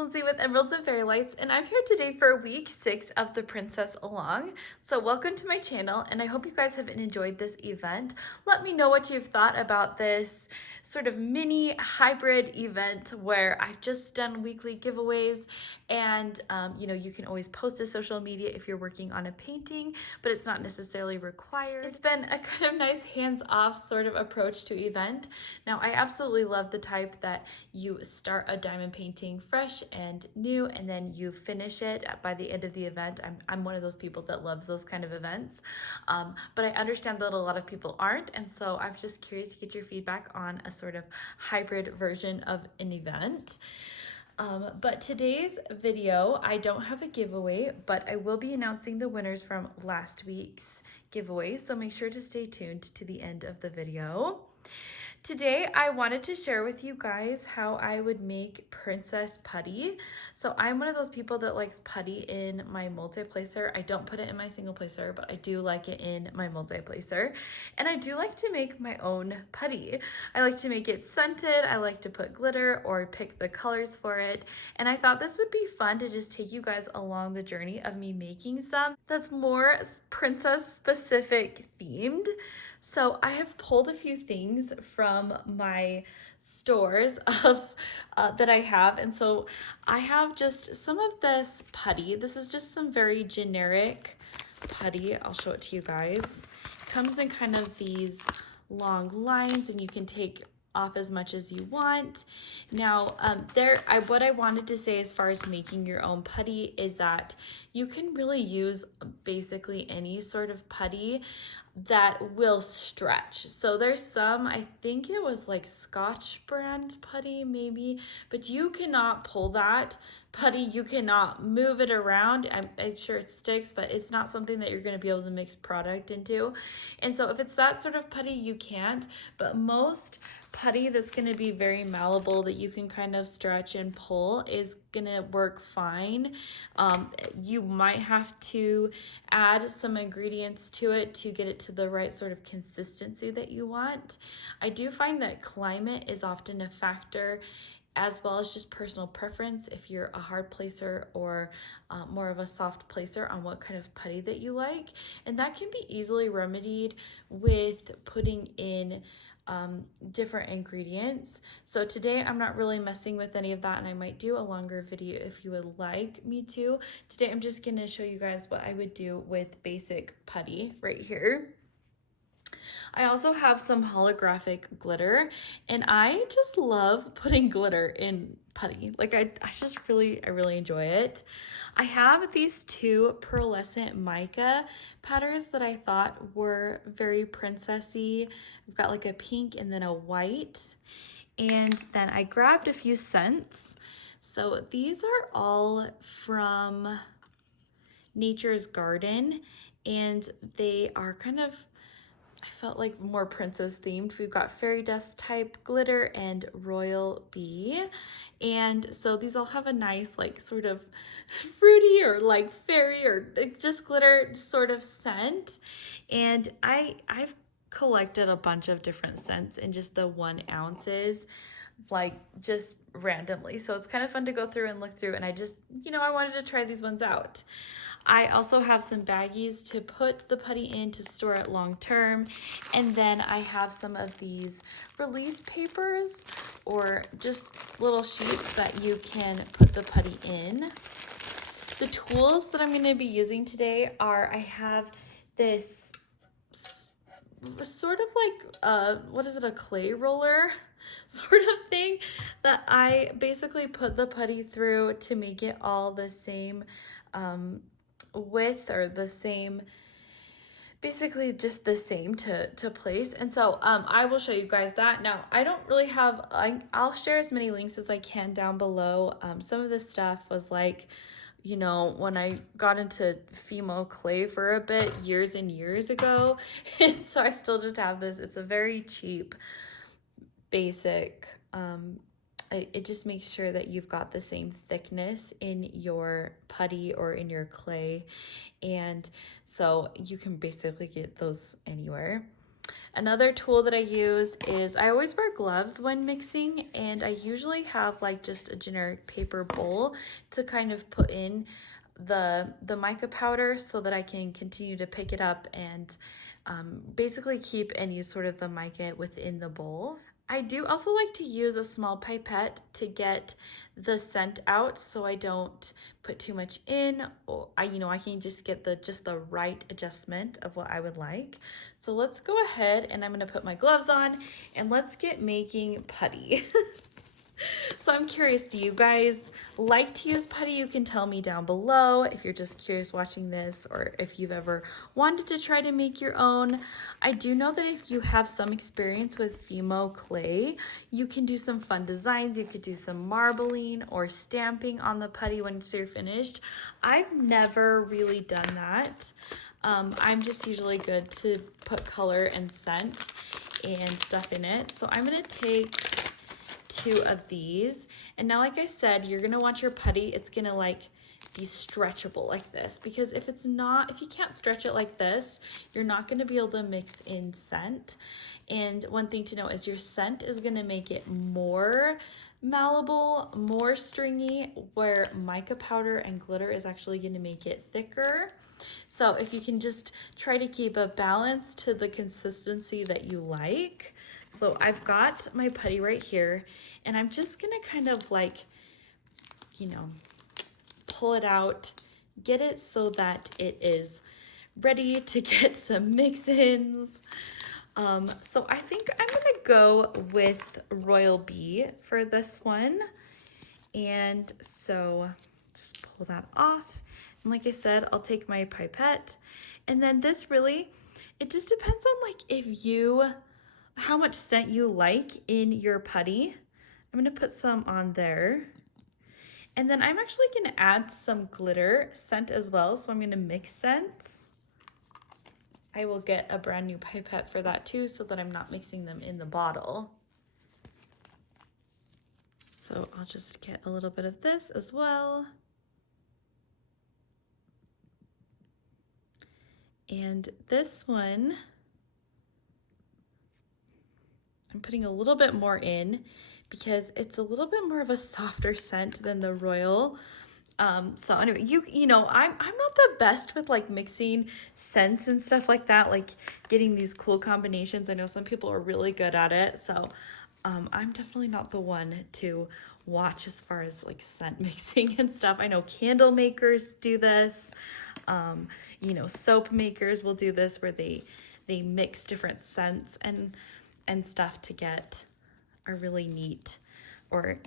Lindsay with Emeralds and Fairy Lights, and I'm here today for week 6 of the Princess Along. So welcome to my channel, and I hope you guys have enjoyed this event. Let me know what you've thought about this sort of mini hybrid event where I've just done weekly giveaways, and you can always post to social media if you're working on a painting, but it's not necessarily required. It's been a kind of nice hands-off sort of approach to event. Now, I absolutely love the type that you start a diamond painting fresh and new, and then you finish it by the end of the event. I'm one of those people that loves those kind of events, but I understand that a lot of people aren't, and so I'm just curious to get your feedback on a sort of hybrid version of an event. But today's video, I don't have a giveaway, but I will be announcing the winners from last week's giveaway, so make sure to stay tuned to the end of the video. Today, I wanted to share with you guys how I would make princess putty. So I'm one of those people that likes putty in my multi-placer. I don't put it in my single placer, but I do like it in my multi-placer. And I do like to make my own putty. I like to make it scented. I like to put glitter or pick the colors for it. And I thought this would be fun to just take you guys along the journey of me making some that's more princess specific themed. So I have pulled a few things from my stores of that I have, and so I have just some of this putty. This is just some very generic putty. I'll show it to you guys. It comes in kind of these long lines, and you can take off as much as you want. Now, what I wanted to say as far as making your own putty is that you can really use basically any sort of putty that will stretch. So there's some, I think it was like Scotch brand putty maybe, but you cannot pull that putty. You cannot move it around. I'm sure it sticks, but it's not something that you're going to be able to mix product into. And so if it's that sort of putty, you can't, but most putty that's going to be very malleable that you can kind of stretch and pull is going to work fine. You might have to add some ingredients to it to get it to the right sort of consistency that you want. I do find that climate is often a factor, as well as just personal preference if you're a hard placer or more of a soft placer on what kind of putty that you like. And that can be easily remedied with putting in different ingredients. So today I'm not really messing with any of that, and I might do a longer video if you would like me to. Today I'm just gonna show you guys what I would do with basic putty right here. I also have some holographic glitter, and I just love putting glitter in putty. Like I really enjoy it. I have these two pearlescent mica patterns that I thought were very princessy. I've got like a pink and then a white. And then I grabbed a few scents. So these are all from Nature's Garden, and they are kind of, I felt like more princess themed. We've got fairy dust type glitter and royal bee. And so these all have a nice like sort of fruity or like fairy or just glitter sort of scent. And I've collected a bunch of different scents in just the 1 ounces, like just randomly. So it's kind of fun to go through and look through, and I just, I wanted to try these ones out. I also have some baggies to put the putty in to store it long term. And then I have some of these release papers or just little sheets that you can put the putty in. The tools that I'm going to be using today are, I have this sort of like, what is it, a clay roller sort of thing that I basically put the putty through to make it all the same width, or the same, basically just the same to place. And so I will show you guys that. Now, I don't really have, I'll share as many links as I can down below. Some of this stuff was like, when I got into Fimo clay for a bit years and years ago. And so I still just have this. It's a very cheap, basic, it just makes sure that you've got the same thickness in your putty or in your clay. And so you can basically get those anywhere. Another tool that I use is I always wear gloves when mixing, and I usually have like just a generic paper bowl to kind of put in the mica powder so that I can continue to pick it up and basically keep any sort of the mica within the bowl. I do also like to use a small pipette to get the scent out so I don't put too much in, or I can just get the right adjustment of what I would like. So let's go ahead and I'm gonna put my gloves on and let's get making putty. So I'm curious, do you guys like to use putty? You can tell me down below if you're just curious watching this or if you've ever wanted to try to make your own. I do know that if you have some experience with Fimo clay, you can do some fun designs. You could do some marbling or stamping on the putty once you're finished. I've never really done that. I'm just usually good to put color and scent and stuff in it. So I'm gonna take 2 of these, and now like I said, you're gonna want your putty, it's gonna like be stretchable like this, because if you can't stretch it like this, you're not gonna be able to mix in scent. And one thing to know is your scent is gonna make it more malleable, more stringy, where mica powder and glitter is actually gonna make it thicker. So if you can just try to keep a balance to the consistency that you like. So I've got my putty right here, and I'm just gonna kind of like, pull it out, get it so that it is ready to get some mix-ins. So I think I'm gonna go with Royal Bee for this one. And so just pull that off. And like I said, I'll take my pipette. And then this really, it just depends on like how much scent you like in your putty. I'm gonna put some on there. And then I'm actually gonna add some glitter scent as well. So I'm gonna mix scents. I will get a brand new pipette for that too, so that I'm not mixing them in the bottle. So I'll just get a little bit of this as well. And this one, I'm putting a little bit more in because it's a little bit more of a softer scent than the Royal. So anyway, I'm not the best with like mixing scents and stuff like that, like getting these cool combinations. I know some people are really good at it, so I'm definitely not the one to watch as far as like scent mixing and stuff. I know candle makers do this. Soap makers will do this where they mix different scents and stuff to get a really neat or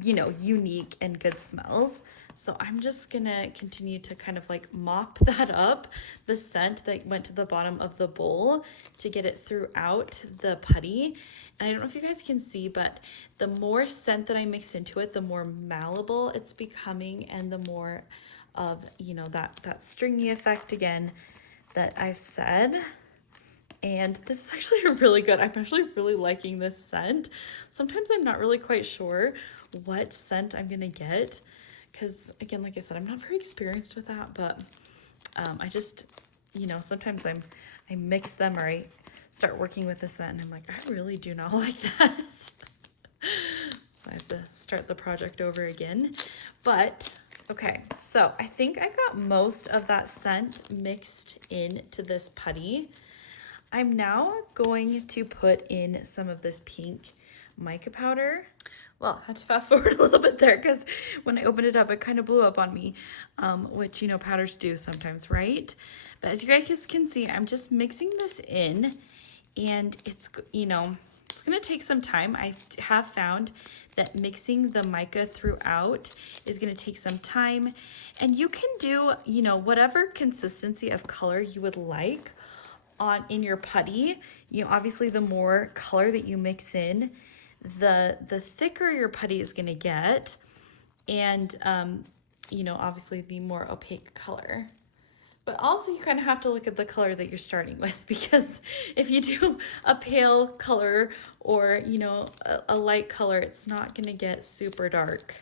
unique and good smells. So I'm just gonna continue to kind of like mop that up, the scent that went to the bottom of the bowl, to get it throughout the putty. And I don't know if you guys can see, but the more scent that I mix into it, the more malleable it's becoming, and the more of that stringy effect again that I've said. And this is actually really good. I'm actually really liking this scent. Sometimes I'm not really quite sure what scent I'm gonna get, because again, like I said, I'm not very experienced with that, but I just, sometimes I mix them, or I start working with the scent and I'm like, I really do not like that. So I have to start the project over again. But okay, so I think I got most of that scent mixed into this putty. I'm now going to put in some of this pink mica powder. Well, I had to fast forward a little bit there because when I opened it up, it kind of blew up on me, which, powders do sometimes, right? But as you guys can see, I'm just mixing this in, and it's going to take some time. I have found that mixing the mica throughout is going to take some time, and you can do, whatever consistency of color you would like in your putty. Obviously the more color that you mix in, the thicker your putty is going to get, and obviously the more opaque color. But also you kind of have to look at the color that you're starting with, because if you do a pale color or a light color, it's not going to get super dark.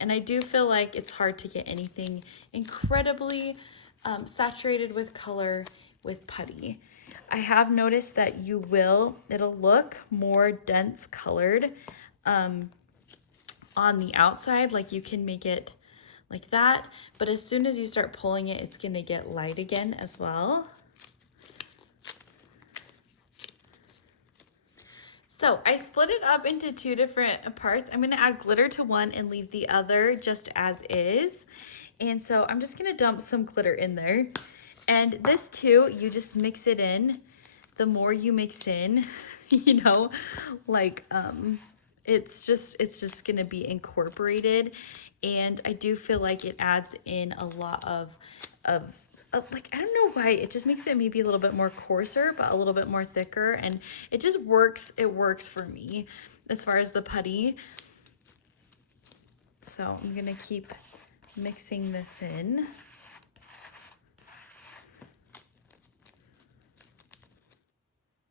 And I do feel like it's hard to get anything incredibly saturated with color with putty. I have noticed that it'll look more dense colored on the outside, like you can make it like that, but as soon as you start pulling it, it's gonna get light again as well. So I split it up into 2 different parts. I'm gonna add glitter to one and leave the other just as is. And so I'm just gonna dump some glitter in there. And this too, you just mix it in. The more you mix in, you know, like it's just gonna be incorporated. And I do feel like it adds in a lot of like, I don't know why, it just makes it maybe a little bit more coarser, but a little bit more thicker, and it just works. It works for me as far as the putty. So I'm gonna keep mixing this in.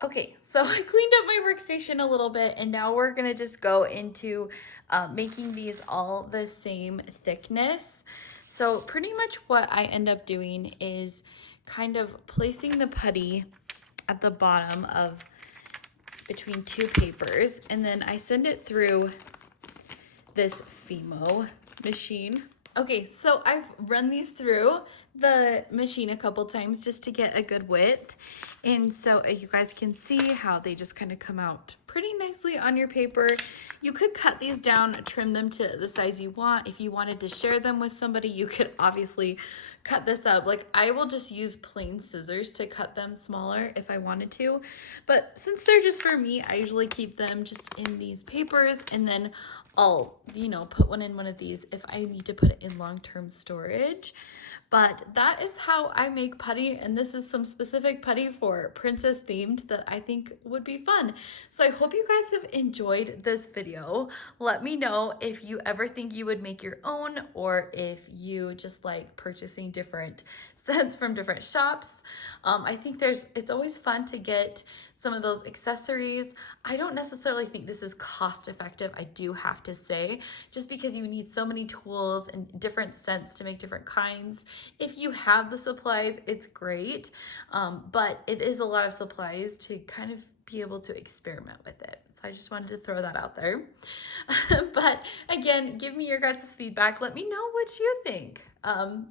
Okay, so I cleaned up my workstation a little bit, and now we're gonna just go into making these all the same thickness. So pretty much what I end up doing is kind of placing the putty at the bottom of between 2 papers, and then I send it through this Fimo machine. Okay, so I've run these through the machine a couple times just to get a good width. And so you guys can see how they just kind of come out pretty nicely on your paper. You could cut these down, trim them to the size you want. If you wanted to share them with somebody, you could obviously cut this up. Like, I will just use plain scissors to cut them smaller if I wanted to. But since they're just for me, I usually keep them just in these papers, and then I'll, you know, put one in one of these if I need to put it in long-term storage. But that is how I make putty, and this is some specific putty for princess themed that I think would be fun. So I hope you guys have enjoyed this video. Let me know if you ever think you would make your own, or if you just like purchasing different sets from different shops. I think it's always fun to get some of those accessories. I don't necessarily think this is cost effective, I do have to say, just because you need so many tools and different scents to make different kinds. If you have the supplies, it's great, but it is a lot of supplies to kind of be able to experiment with it. So I just wanted to throw that out there. But again, give me your guys' feedback. Let me know what you think.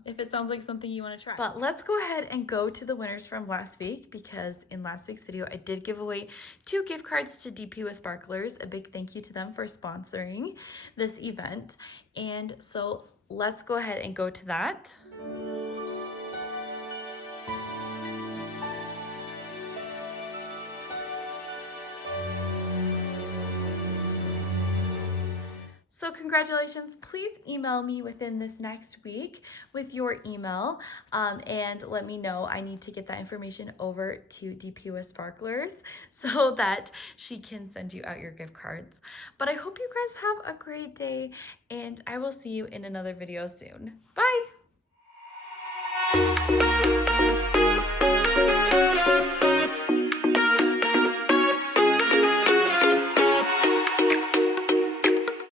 If it sounds like something you want to try. But let's go ahead and go to the winners from last week, because in last week's video, I did give away 2 gift cards to DP with Sparklers. A big thank you to them for sponsoring this event. And so let's go ahead and go to that. So congratulations. Please email me within this next week with your email, and let me know. I need to get that information over to DP with Sparklers so that she can send you out your gift cards. But I hope you guys have a great day, and I will see you in another video soon. Bye!